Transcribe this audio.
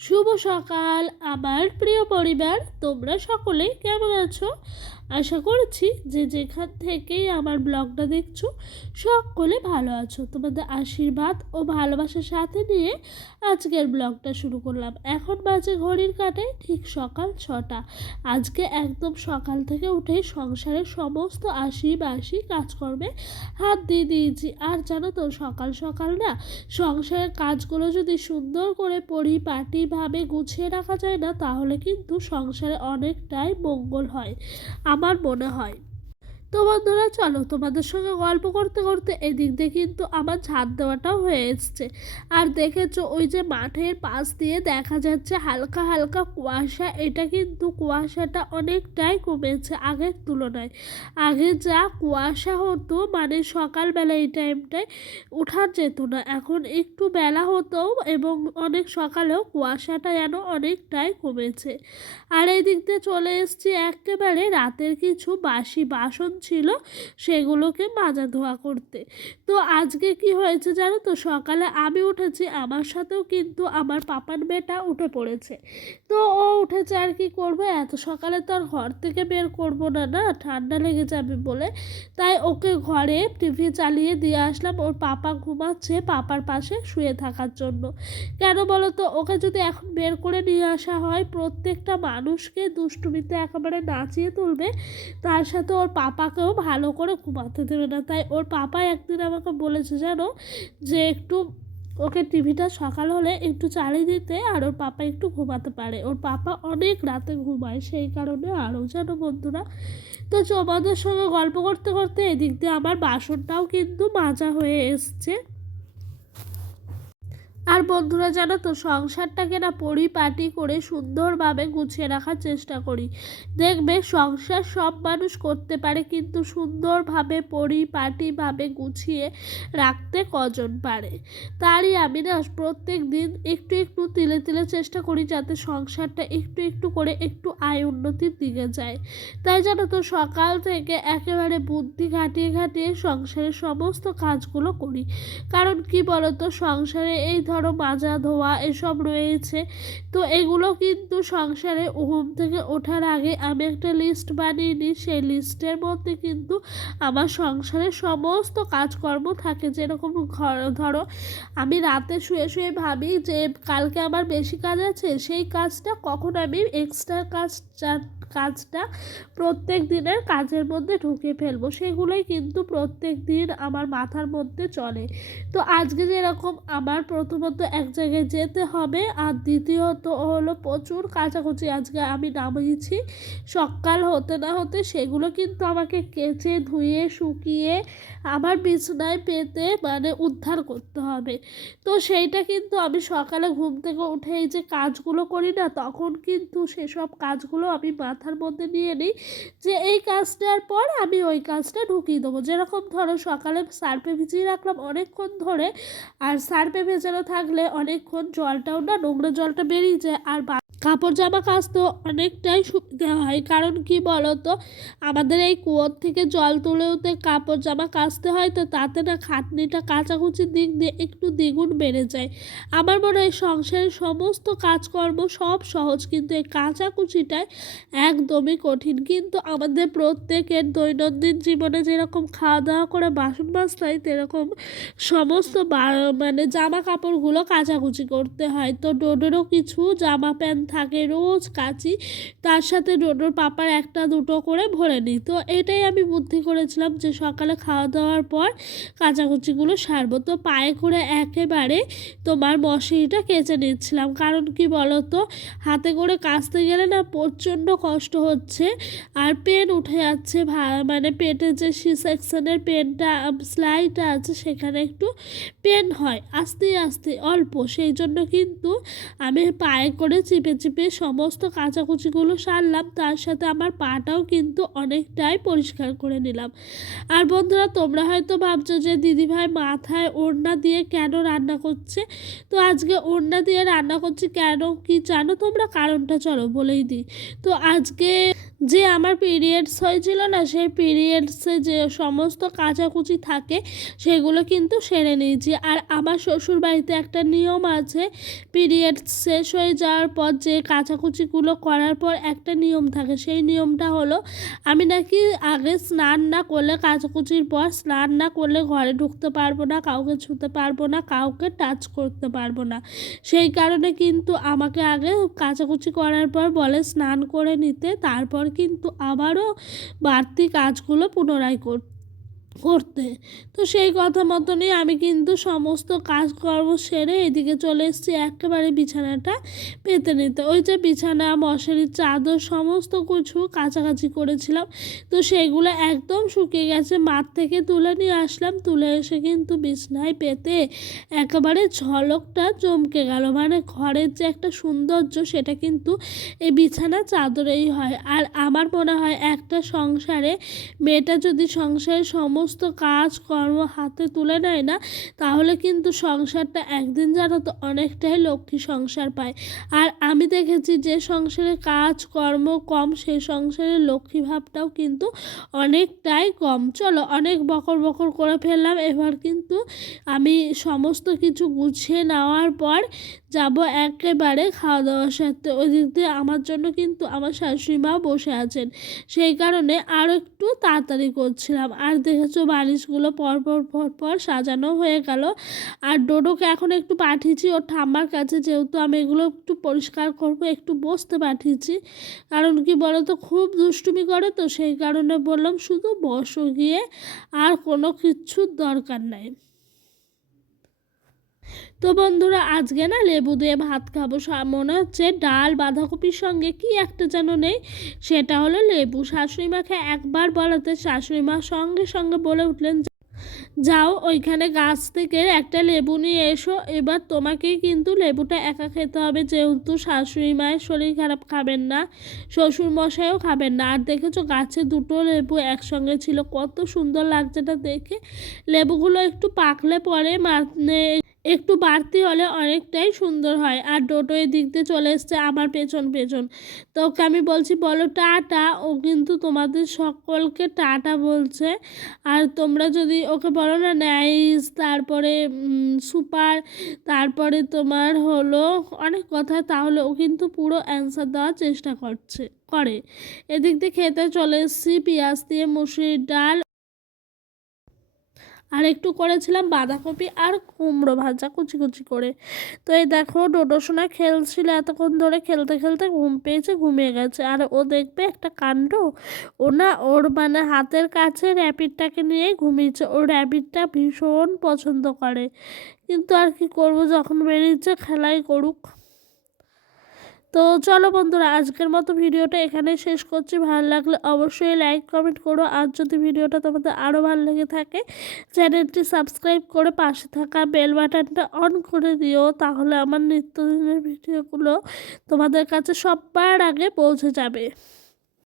শুভ সকাল আমার প্রিয় পরিবার, তোমরা সকলে কেমন আছো? আশা করছি যে যেখান থেকেই আমার ব্লগটা দেখছো সকলে ভালো আছো। তোমাদের আশীর্বাদ ও ভালোবাসার সাথে নিয়ে আজকের ব্লগটা শুরু করলাম। এখন বাজে ঘড়ির কাঁটায় ঠিক সকাল 6টা। আজকে একদম সকাল থেকে উঠে সংসারের সমস্ত আশি কাজকর্মে হাত দিয়ে দিয়েছি। আর জানো তো, সকাল সকাল না সংসারের কাজগুলো যদি সুন্দর করে পরিপাটিভাবে গুছিয়ে রাখা যায় না, তাহলে কিন্তু সংসারে অনেকটাই মঙ্গল হয় আমার মনে হয়। তো বন্ধুরা, চলো তোমাদের সঙ্গে গল্প করতে করতে এদিক দিয়ে কিন্তু আমার ছাদ দেওয়াটাও হয়ে এসছে। আর দেখেছো, ওই যে মাঠের পাশ দিয়ে দেখা যাচ্ছে হালকা হালকা কুয়াশা, এটা কিন্তু কুয়াশাটা অনেকটাই কমেছে আগের তুলনায়। আগে যা কুয়াশা হতো, মানে সকালবেলা এই টাইমটায় উঠা যেত না, এখন একটু বেলা হতো এবং অনেক সকালেও কুয়াশাটা যেন অনেকটাই কমেছে। আর এই দিক দিয়ে চলে এসেছি একেবারে রাতের কিছু বাসি বাসন ছিল সেগুলোকে মাজা ধোয়া করতে। তো আজকে কি হয়েছে জানো তো, সকালে আমি উঠেছি, আমার সাথেও কিন্তু আমার পাপার মেয়েটা উঠে পড়েছে। তো ও উঠেছে, আর কি করবো, এত সকালে তো আর ঘর থেকে বের করবো না, না ঠান্ডা লেগে যাবে বলে। তাই ওকে ঘরে টিভি চালিয়ে দিয়ে আসলাম, ওর পাপা ঘুমাচ্ছে, পাপার পাশে শুয়ে থাকার জন্য। কেন বলো তো, ওকে যদি এখন বের করে নিয়ে আসা হয়, প্রত্যেকটা মানুষকে দুষ্টুমিতে একেবারে নাচিয়ে তুলবে, তার সাথে ওর পাপাকেও ভালো করে ঘুমাতে দেবে না। তাই ওর পাপা একদিন আমাকে বলেছে জানো, যে একটু ওকে টিভিটা সকাল হলে একটু চালিয়ে দিতে, আর ওর পাপা একটু ঘুমাতে পারে। ওর পাপা অনেক রাতে ঘুমায়, সেই কারণে আরও জানো বন্ধুরা। তো তোমাদের সঙ্গে গল্প করতে করতে এদিক দিয়ে আমার বাসনটাও কিন্তু মাজা হয়ে এসছে। আর বন্ধুরা, জানো তো, সংসারটাকে না পরিপাটি করে সুন্দরভাবে গুছিয়ে রাখার চেষ্টা করি। দেখবে সংসার সব মানুষ করতে পারে, কিন্তু সুন্দরভাবে পরিপাটিভাবে গুছিয়ে রাখতে কজন পারে। তারই আমি না প্রত্যেক দিন একটু একটু তিলে তিলে চেষ্টা করি, যাতে সংসারটা একটু একটু করে একটু আয় উন্নতির দিকে যায়। তাই জানো তো, সকাল থেকে একেবারে বুদ্ধি খাটিয়ে খাটিয়ে সংসারের সমস্ত কাজগুলো করি। কারণ কি বলতো, সংসারে এই ধরো মাজা ধোয়া এসব রয়েছে, তো এগুলো কিন্তু সংসারে ঘুম থেকে ওঠার আগে আমি একটা লিস্ট বানিয়ে নিই। সেই লিস্টের মধ্যে কিন্তু আমার সংসারের সমস্ত কাজকর্ম থাকে। যেরকম ধরো আমি রাতে শুয়ে শুয়ে ভাবি যে কালকে আমার বেশি কাজ আছে, সেই কাজটা কখন আমি এক্সট্রা কাজটা প্রত্যেক দিনের কাজের মধ্যে ঢুকে ফেলবো, সেগুলোই কিন্তু প্রত্যেক দিন আমার মাথার মধ্যে চলে। তো আজকে যেরকম আমার প্রথমত এক জায়গায় যেতে হবে, আর দ্বিতীয়ত হলো প্রচুর কাচাকুচি আজকে আমি নামিয়েছি। সকাল হতে না হতে সেগুলো কিন্তু আমাকে কেচে ধুয়ে শুকিয়ে আবার বিছানায় পেতে মানে উদ্ধার করতে হবে। তো সেইটা কিন্তু আমি সকালে ঘুম থেকে উঠে এই যে কাজগুলো করি না, তখন কিন্তু সেসব কাজগুলো আমি মাথার মধ্যে নিয়ে নিই যে এই কাজটার পর আমি ওই কাজটা ঢুকিয়ে দেবো। যেরকম ধরো সকালে সার্ফে ভিজিয়ে রাখলাম অনেকক্ষণ ধরে, আর সার্ফে ভেজানো থাকলে অনেকক্ষণ জলটাও না নোংরা জলটা বেরিয়ে যায়, আর কাপড় জামা কাচতেও অনেকটাই সুবিধা হয়। কারণ কি বলতো, আমাদের এই কুয়োর থেকে জল তুলেওতে কাপড় জামা কাচতে হয়, তো তাতে না খাটনিটা কাচাকুচির দিক দিয়ে একটু দ্বিগুণ বেড়ে যায়। আমার মনে হয় সংসারের সমস্ত কাজকর্ম সব সহজ, কিন্তু এই কাচাকুচিটাই একদমই কঠিন। কিন্তু আমাদের প্রত্যেকের দৈনন্দিন জীবনে যেরকম খাওয়া দাওয়া করে বাসন মাজতে হয়, সেরকম সমস্ত মানে জামা কাপড়গুলো কাচাকুচি করতে হয়। তো ডোডোরও কিছু জামা প্যান্ট থাকে, রোজ কাচি, তার সাথে ডোডোর পাপার একটা দুটো করে ভরে নিই। তো এটাই আমি বুদ্ধি করেছিলাম যে সকালে খাওয়া দাওয়ার পর কাচাকুচিগুলো সারবো। তো পায়ে করে একেবারে তোমার মশারিটা কেচে নিচ্ছিলাম। কারণ কি বলতো, হাতে করে কাচতে গেলে না প্রচণ্ড কষ্ট হচ্ছে, আর পেন উঠে যাচ্ছে, মানে পেটের যে সি সেকশনের পেনটা সেলাইটা আছে সেখানে একটু পেন হয় আস্তে আস্তে অল্প, সেই জন্য কিন্তু আমি পায়ে করে চিপে চিপে সমস্ত কাচাকুচিগুলো সারলাম। তার সাথে আমার পাটাও কিন্তু অনেকটাই পরিষ্কার করে নিলাম। আর বন্ধুরা, তোমরা হয়তো ভাবছো যে দিদিভাই মাথায় ওড়না দিয়ে কেন রান্না করছে। তো আজকে ওড়না দিয়ে রান্না করছি কেন কি জানো তোমরা? কারণটা চলো বলেই দিই। তো আজকে যে আমার পিরিয়ডস হয়েছিল না, সেই পিরিয়ডসে যে সমস্ত কাচাকুচি থাকে সেগুলো কিন্তু সেরে নিয়েছি। আর আমার শ্বশুরবাড়িতে একটা নিয়ম আছে, পিরিয়ডস শেষ হয়ে যাওয়ার পর যে কাচাকুচিগুলো করার পর একটা নিয়ম থাকে, সেই নিয়মটা হলো আমি নাকি আগে স্নান না করলে, কাচাকুচির পর স্নান না করলে ঘরে ঢুকতে পারবো না, কাউকে ছুতে পারবো না, কাউকে টাচ করতে পারবো না। সেই কারণে কিন্তু আমাকে আগে কাচাকুচি করার পর বলে স্নান করে নিতে, তারপর কিন্তু আবারও বাড়তি কাজগুলো পুনরায় করতে। তো সেই কথা মতনই আমি কিন্তু সমস্ত কাজকর্ম সেরে এদিকে চলে এসেছি একেবারে বিছানাটা পেতে নিতে। ওই যে বিছানা, মশারির চাদর সমস্ত কিছু কাছাকাছি করেছিলাম, তো সেগুলো একদম শুকিয়ে গেছে। মাঠ থেকে তুলে নিয়ে আসলাম, তুলে এসে কিন্তু বিছানায় পেতে একেবারে ঝলকটা চমকে গেল। মানে ঘরের যে একটা সৌন্দর্য সেটা কিন্তু এই বিছানা চাদরেই হয়। আর আমার মনে হয় একটা সংসারে মেয়েটা যদি সংসারের সমস্ত কাজকর্ম হাতে তুলে নেয় না, তাহলে কিন্তু সংসারটা একদিন জানো তো অনেকটাই লক্ষ্মী সংসার পায়। আর আমি দেখেছি যে সংসারে কাজকর্ম কম, সেই সংসারের লক্ষ্মী ভাবটাও কিন্তু অনেকটাই কম। চলো, অনেক বকর বকর করে ফেললাম। এবার কিন্তু আমি সমস্ত কিছু গুছিয়ে নেওয়ার পর যাব একেবারে খাওয়া দাওয়ার সাথে। ওই দিক দিয়ে আমার জন্য কিন্তু আমার শাশুড়ি মাও বসে আছেন, সেই কারণে আরও একটু তাড়াতাড়ি করছিলাম। আর দেখেছো বালিশগুলো পর সাজানো হয়ে গেল। আর ডোডোকে এখন একটু পাঠিয়েছি ওর ঠাম্মার কাছে, যেহেতু আমি এগুলো একটু পরিষ্কার করবো, একটু বসতে পাঠিয়েছি। কারণ কি বলো তো, খুব দুষ্টুমি করে, তো সেই কারণে বললাম শুধু বসো গিয়ে, আর কোনো কিচ্ছুর দরকার নাই। তো বন্ধুরা, আজকে না লেবু দিয়ে ভাত খাবো। মনে হচ্ছে ডাল বাঁধাকপির সঙ্গে কি একটা যেন নেই, সেটা হলো লেবু। শাশুড়ি মাকে একবার বলাতে শাশুড়ি মা সঙ্গে সঙ্গে বলে উঠলেন, যাও ওইখানে গাছ থেকে একটা লেবু নিয়ে এসো। এবার তোমাকেই কিন্তু লেবুটা একা খেতে হবে, যেহেতু শাশুড়ি মায়ের শরীর খারাপ, খাবেন না, শ্বশুর মশাইও খাবেন না। আর দেখেছো গাছে দুটো লেবু একসঙ্গে ছিল, কত সুন্দর লাগছে এটা দেখে। লেবুগুলো একটু পাকলে পরে মানে একটু বাড়তি হলে অনেকটাই সুন্দর হয়। আর ডোটো দিক দিয়ে চলে এসছে আমার পেছন পেছন। তো ওকে আমি বলছি বলো টাটা, ও কিন্তু তোমাদের সকলকে টাটা বলছে। আর তোমরা যদি ওকে বলো না নাইস, তারপরে সুপার, তারপরে তোমার হলো অনেক কথা, তাহলে ও কিন্তু পুরো অ্যান্সার দেওয়ার চেষ্টা করে। এদিক দিয়ে খেতে চলে এসেছি পেঁয়াজ দিয়ে মুসুরির ডাল, আর একটু করেছিলাম বাঁধাকপি আর কুমড়ো ভাজা কুচি কুচি করে। তো এই দেখো ডোডো সোনা খেলছিল এতক্ষণ ধরে, খেলতে খেলতে ঘুম পেয়েছে, ঘুমিয়ে গেছে। আর ও দেখবে একটা কাণ্ড, ও না ওর মানে হাতের কাছে র্যাপিডটাকে নিয়েই ঘুমিয়েছে। ও র্যাপিডটা ভীষণ পছন্দ করে, কিন্তু আর কি করবো, যখন বেরিয়েছে খেলাই করুক। তো চলো বন্ধুরা, আজকের মতো ভিডিওটা এখানে শেষ করছি। ভালো লাগলে অবশ্যই লাইক কমেন্ট করো, আর যদি ভিডিওটা তোমাদের আরও ভালো লেগে থাকে চ্যানেলটি সাবস্ক্রাইব করে পাশে থাকা বেল বাটনটা অন করে দিও, তাহলে আমার নিত্যদিনের ভিডিওগুলো তোমাদের কাছে সবার আগে পৌঁছে যাবে।